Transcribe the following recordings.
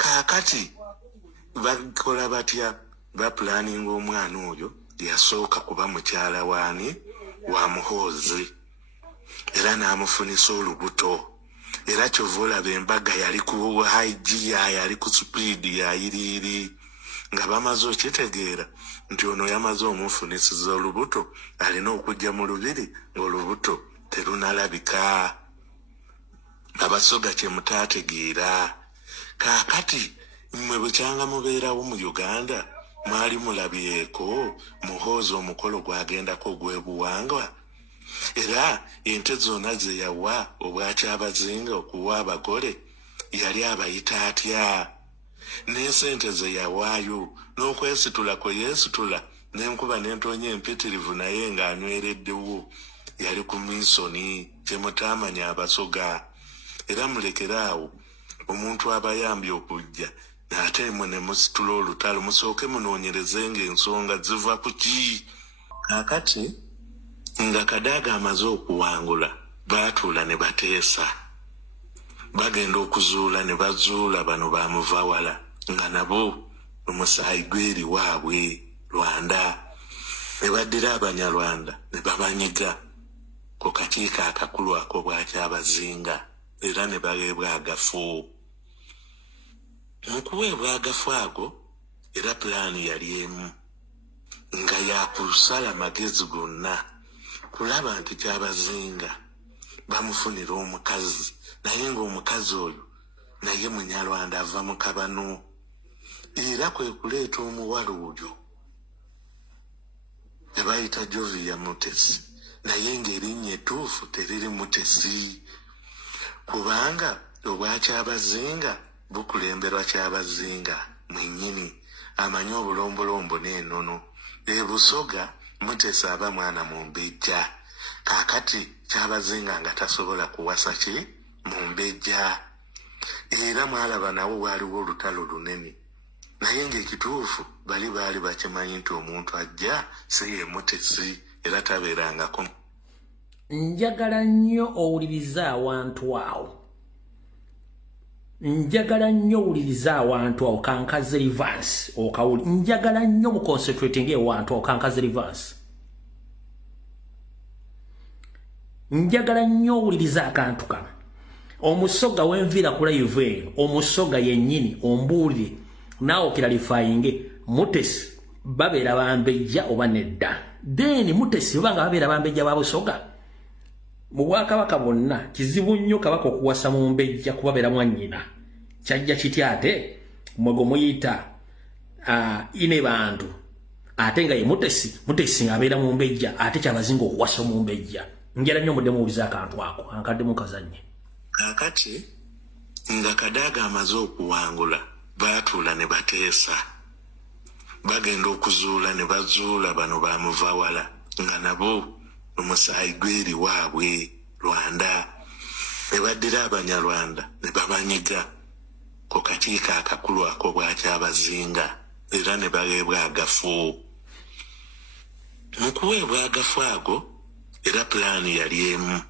Kaakati bakola batya bapulaninga omwana oyo yasooka kuba mukyala waani wa Muhoozi era n'amufunisa olubuto era kyova olaba embaga yali ku high gear yali ku speed yayiriiri nga bamaze okitegeera nti ono yamaze omufunisiza olubuto alina okujja mu lubiri ng'olubuto terunalabika. Abasoga kye mutaategeera. Kaakati mmwe bukyanga mubeerawo mu Uganda mwali mulabyeko Muhoozi omukolo gwagendako ogw'ebuwangwa era ente zonna ze yawa obwakyabazinga okuwa abagole yali abayita atya n'esente ze yawaayo n'okwesitula kwe yeesitula n'enkuba n'entonya empitirivu naye ng'anywereddewo yali ku minsoni kye mutaamanya Abasoga. Era mulekeraawo omuntu abayambye okujja ate mmwe ne musitula olutalo musooke munoonyerezenga ensonga ziva ku ki. Kaakati nga Kadaga amaze okuwangula baatuula ne bateesa bagenda okuzuula ne bazuula bano bamuvawala nga nabo omusaayi gweri waabwe Lwanda ne baddira Abanyarwanda ne babanyiga ku kakiiko akakulu ako bwakyabazinga era ne baweebwa agafu. Mu kuweebwa agafu ago era pulaani yali emu nga yakusala magezi gonna kulaba nti Kyabazinga bamufunira omukazi naye ng'omukazi oyo naye Munyarwanda ava mu Kabano era kwe kuleeta omuwala oyo tebayita Jovia Mutesi naye ng'erinnya ettuufu teriri Mutesi kubanga obwa Kyabazinga bukulemberwa Kyabazinga mwennyini amanyi obulombolombo n'ennono. Busoga Mutesi aba mwana Mumbejja. Kaakati Kyabazinga nga tasobola kuwasa ki Mumbejja era mwalaba nawo waaliwo olutalo lunene naye ng'ekituufu bali baali bakimanyi nti omuntu ajja si ye Mutesi era tabeerangako. Njagala nnyo owuliriza awantu awo. Njagala nnyo owuliriza awantu awo kankaze reverse okawuli. Njagala nnyo mu concentrating ewantu awo kankaze reverse. Njagala nnyo owuliriza akantu kano. Omusoga wenvira kula yuve omusoga yennyini ombuulire naawe okiralifayinge Mutesi babeera Bambejja oba nedda. Then Mutesi obanga babeera Bambejja ba Busoga mu Bwakabaka bonna kizibu nnyo Kabaka okuwasa Mumbejja kubabeera mwannyina. Kyajja kitya ate mwego muyita ine bantu ate nga ye Mutesi ng'abeera Mumbejja ate Kyabazinga okuwasa Mumbejja. Njala nnyo mudde muwuliza akantu ako ankaddemu kazannye. Kaakati nga Kadaga amaze okuwangula baatuula ne bateesa bagenda okuzuula ne bazuula bano bamuvawala nga nabo omusaayi gweri waabwe Lwanda ne baddira Abanyarwanda ne babanyiga ku kakiiko akakulu ako bwakyabazinga era ne baweebwa agafu. Mu kuweebwa agafu ago era pulaani yali emu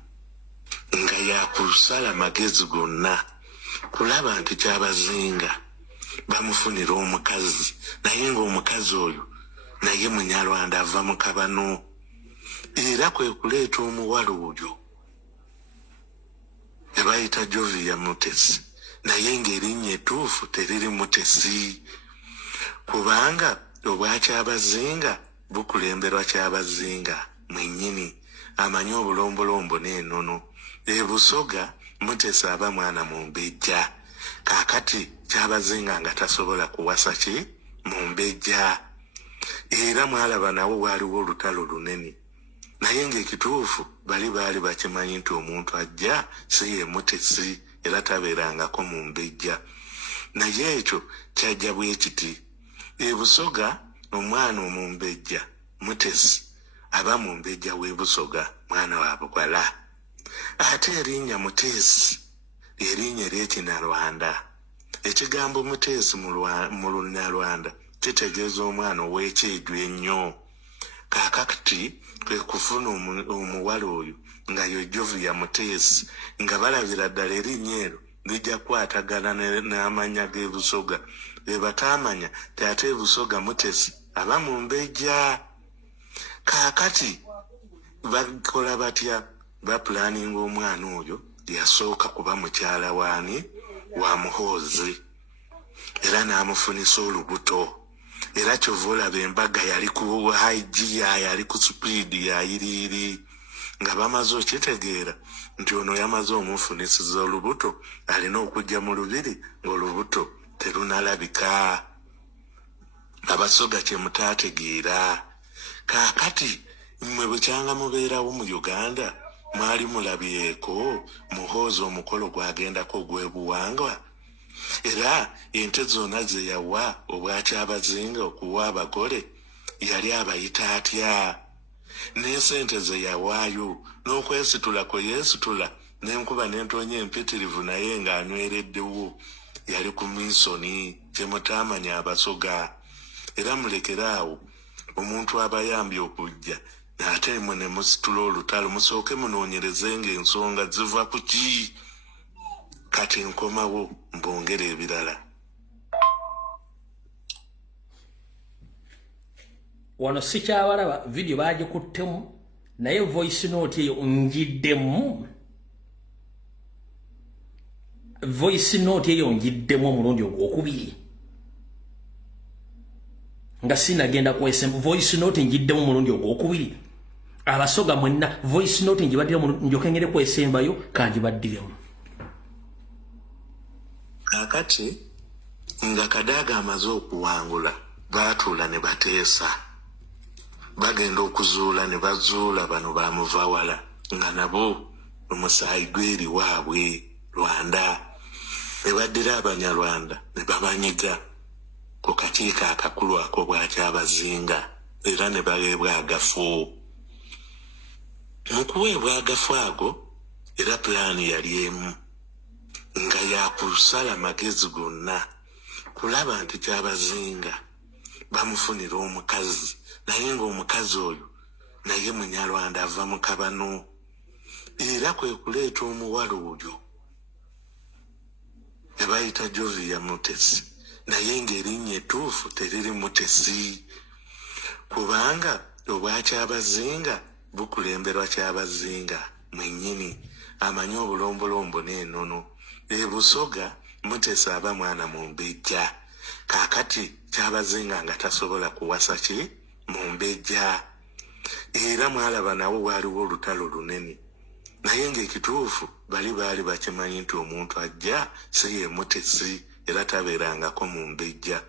nga yakusala magezi gonna kulaba nti Kyabazinga bamufunira omukazi naye ng'omukazi oyo naye Munyarwanda ava mu Kabano era kwe kuleeta omuwala oyo tebayita Jovia Mutesi naye ng'erinnya ettuufu teriri Mutesi kubanga obwa Kyabazinga bukulemberwa Kyabazinga mwennyini amanyi obulombolombo n'ennono. Busoga Mutesi aba mwana Mumbejja. Kaakati Kyabazinga nga tasobola kuwasa ki Mumbejja era mwalaba nawo waaliwo olutalo lunene naye ng'ekituufu bali baali bakimanyi nti omuntu ajja si ye Mutesi era tabeerangako Mumbejja. Naye ekyo kyajja bwe kiti Busoga omwana Omumbejja Mutesi aba Mumbejja w'e Busoga mwana wa Bugwala ate erinnya Mutesi erinnya ery'Ekinyarwanda. Ekigambo Mutesi mu Lunyarwanda kitegeeza omwana ow'ekyejju ennyo. Kaakati kwe kufuna omuwala oyo nga yo Jovia Mutesi nga balabira ddala erinnya eryo lijja kwatagana n'amanya g'ebusoga be bataamanya ate ebusoga Mutesi aba mu Mbejja. Kaakati bakola batya? Bapulaninga omwana oyo yasooka kuba mukyala waani wa Muhoozi era n'amufunisa olubuto. Era kyova olaba embaga yali ku high gear, yali ku speed yayiriiri nga bamaze okitegeera nti ono yamaze omufunisiza olubuto, alina okujja mu lubiri ng'olubuto terunalabika. Abasoga kye mutaategeera. Kaakati mmwe bwe kyanga mubeerawo mu Uganda mwali mulabyeko Muhoozi omukolo gwagendako ogw'ebuwangwa, era ente zonna ze yawa obwakyabazinga okuwa abagole yali abayita atya? N'esente ze yawaayo n'okwesitula kwe yeesitula n'enkuba n'entonya empitirivu naye ng'anywereddewo yali ku minsoni kye mutaamanya abasoga. Era mulekeraawo omuntu abayambye okujja ate mmwe ne musitula olutalo musooke munoonyerezenga ensonga ziva ku ki? Kati nkomawo mbongera ebirala. Wano sikyabalaba video bagikuttemu naye voice note eyo njiddemu. Voice note eyo njiddemu omulundi ogwokubiri nga sinagenda kwesemba. Voice note njiddemu omulundi ogwokubiri. Abasoga mwenna voice note njibaddira njoke ngere kwesembayo kanjibaddiremu. Kaakati nga Kadaga amaze okuwangula baatuula ne bateesa. Bagenda okuzuula ne bazuula bano bamuvawala nga nabo omusaayi gweri waabwe Lwanda. Ne baddira Abanyarwanda ne babanyiga ku kakiiko akakulu ako bwakyabazinga era ne baweebwa agafu. Mu kuweebwa agafu ago era pulaani yali emu nga yakusala magezi gonna kulaba nti Kyabazinga bamufunira omukazi, naye ng'omukazi oyo naye Munyarwanda ava mu Kabano, era kwe kuleeta omuwala oyo ebayita Jovia Mutesi, naye ng'erinnya ettuufu teriri Mutesi, kubanga obwa Kyabazinga bukulemberwa Kyabazinga mwennyini amanyi obulombolombo n'ennono. Ebusoga Mutesi aba mwana mu Mbejja. Kaakati Kyabazinga nga tasobola kuwasa ki mu Mbejja, era mwalaba nawo waaliwo olutalo lunene, naye ng'ekituufu baali bakimanyi nti omuntu ajja si ye Mutesi era tabeerangako mu Mbejja.